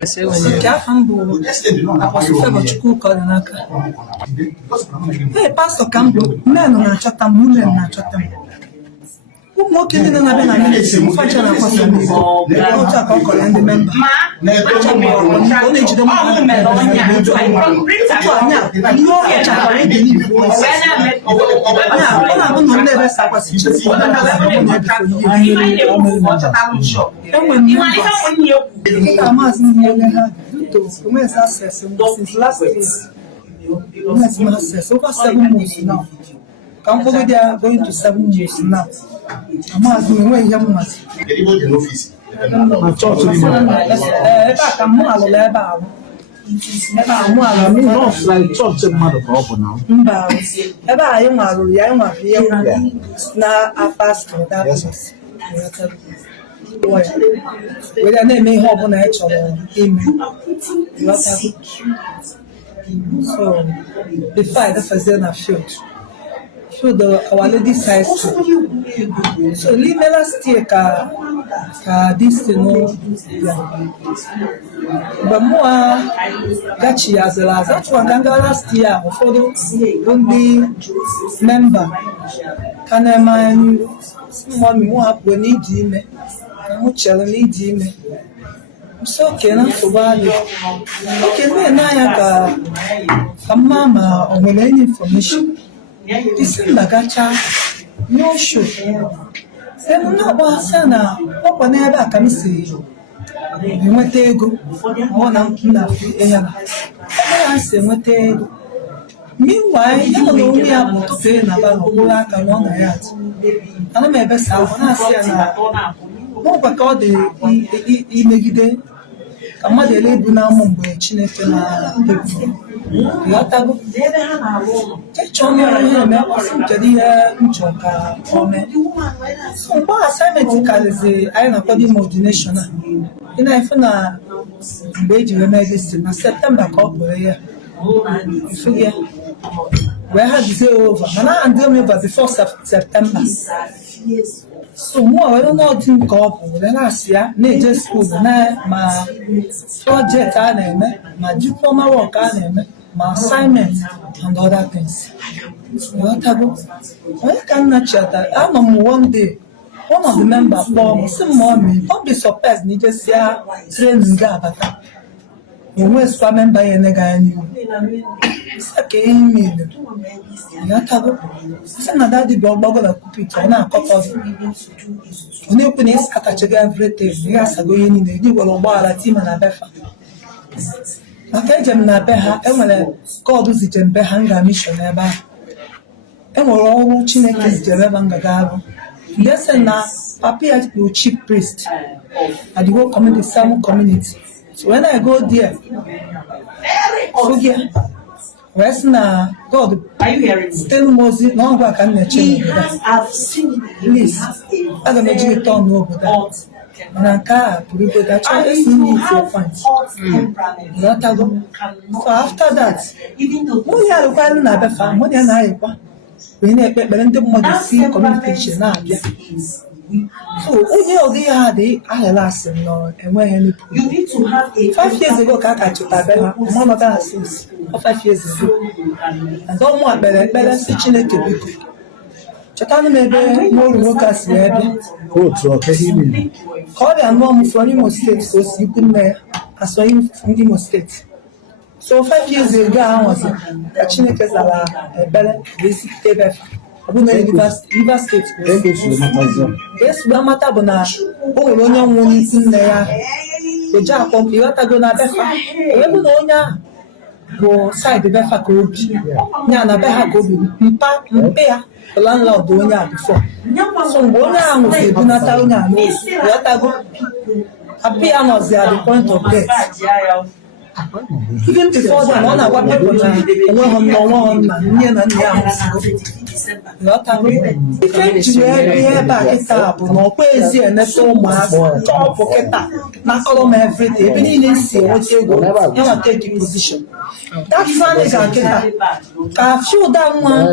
Pastor Campbell, men on a chatham, women on a chatham. More killing than I've been a minute, function of what's on the and the member. Only to the moment since last year. Over 7 months now. Cambodia, they are going to 7 years now. I'm asking when young ones. So, the fight that was then a field. So our ladies high school. So leave last year this but more gachi as the last. That's one last year for the only member. Can I mind someone more when need him? Much need him. So can I survive? Okay, then I mama or any information. This is Bagacha, no show. Then no was na open ever can see. You went to go one out in I say, what meanwhile, you know, we are to pay about Bulak and on the yacht. And I may best have one. I say, no, but all the Megide. Come on, the lady now, Mumbai, Chinese. Yatago. Catch on your hand, I wasn't to the choker. So, what assignment is I am a body modulation. In I found a baby medicine, September couple year. Where had you say over? And I am over before September. So, more I don't know what to couple. Then last year, nature school, my project, my diploma work, my assignment and other things. Why can't chatter? I'm on one day. One of the members for some mommy, don't be surprised, need just say training gabata. You must remember a nigga and you. It's a game. Yatago. Some of daddy dog bugger put on a cup of when you finish at a check everything. Yes, I go in the you will a team and a befa. I can't jam Nabeha, and God was it and Behanga mission ever. And we're all watching a kiss Jerevanga Gabo. Yes, and now, appears to chief priest at the whole community, some community. So when I go there, where's now God? Are you hearing? Still Moses, no one can change. I've seen please. I don't know if you don't know that. And I can't believe that I just need your point. So after that, even though we are one another family and I, we never see communication now. So, they are the last Lord, and when you need to have a 5 years ago, Kaka to Tabella, one of us is 5 years ago. And don't want better teaching it to be good. Chatan may be more workers there. Call their mom from Imo State, so you couldn't as well from Imo State. So 5 years ago, I was a Chinese a better basic table. River State. Yes, Bamatabona. Oh, no one is in there. The job of the Otagona Befa. Every go side the Befa group. Yana Beha go be Pia, the landlord doing that before. So, Bona was a Donatona, Yatago. A piano was at the point of death. Even before then, all our people now, different here back it up, no poesy and that's all my top pocket, not column everything, even in see what you go, never take a position. That fan is a few that one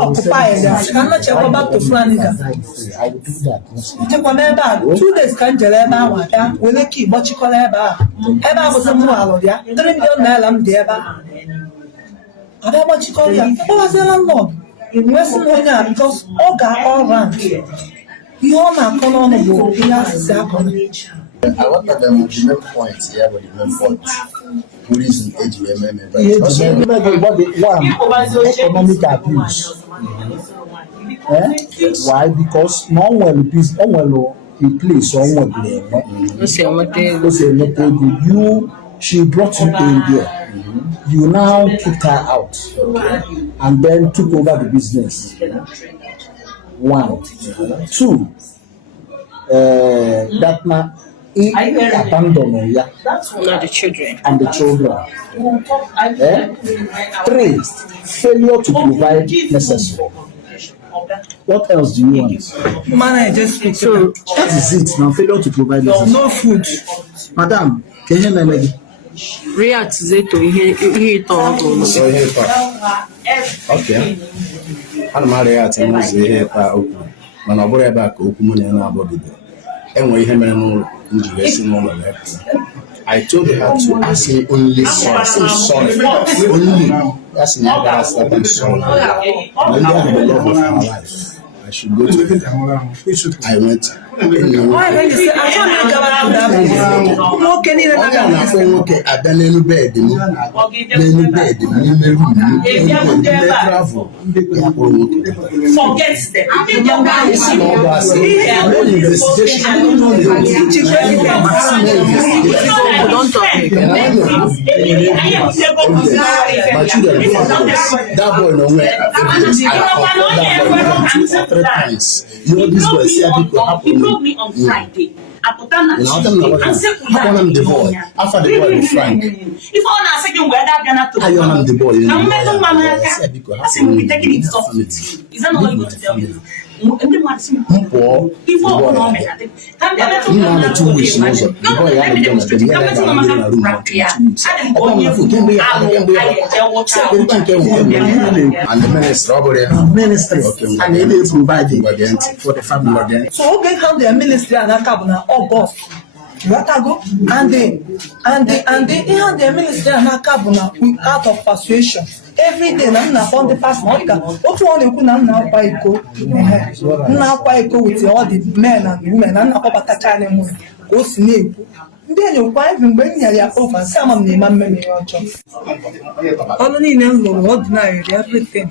occupy that cannot check about the Flanagan. I will do that. Take one back 2 days can't tell about when they keep what you call about. Eba was a more, yeah, 3 million I'm there. About what you call ya? Oh, as a landlord. In Western Monia, because all got all round. You all my economical, yes, I want to the main point here, but the main point. Police and AGMM. Economic abuse. Why? Because no one will he plays someone she brought you in there. You now kicked her out and then took over the business. 1, 2. That man he abandoned Not the children. and the children. 3. Failure to provide necessary. What else do you want? Man, I just So that is it now. Failure to provide necessary. no food. Madam, can you hear me? React Zeto, he talk. Okay. Ana m arịa atị n'ụzọ ihe taa okwu mana ọ bụrụ ebe a ka okwu mụ na ya na-abọdebe enwe ihe mere n'ụlọ njiri esi n'ụlọ ya I told her to ask me only sorry only that's never asked that sorry when they have the love of her life I should go to her. I went Why when you say I can't go back to that place? No, can you okay, I done in bed, in bed, travel. Forget them. Don't talk. That boy nowhere. You know this boy said it could happen. He told me on Friday. I put on You know, I'm the boy. After the boy with Frank. If all I say you were that gonna to I am the boy. I'm we taking it soft with you. Is that not what you want to tell me? And then what's Poor. before The boy had done it. The other guy in the room. And the minister over there. Ministry and they will provide for the family. So okay, how the ministry and Akabuna all boss. And they have the ministry and Akabuna out of persuasion. Every day na on the past month. What one you na quite go with all the men and women and about China movie. Go sleep. Then you quite even bring your over some of the man your job. Only in ordinary everything.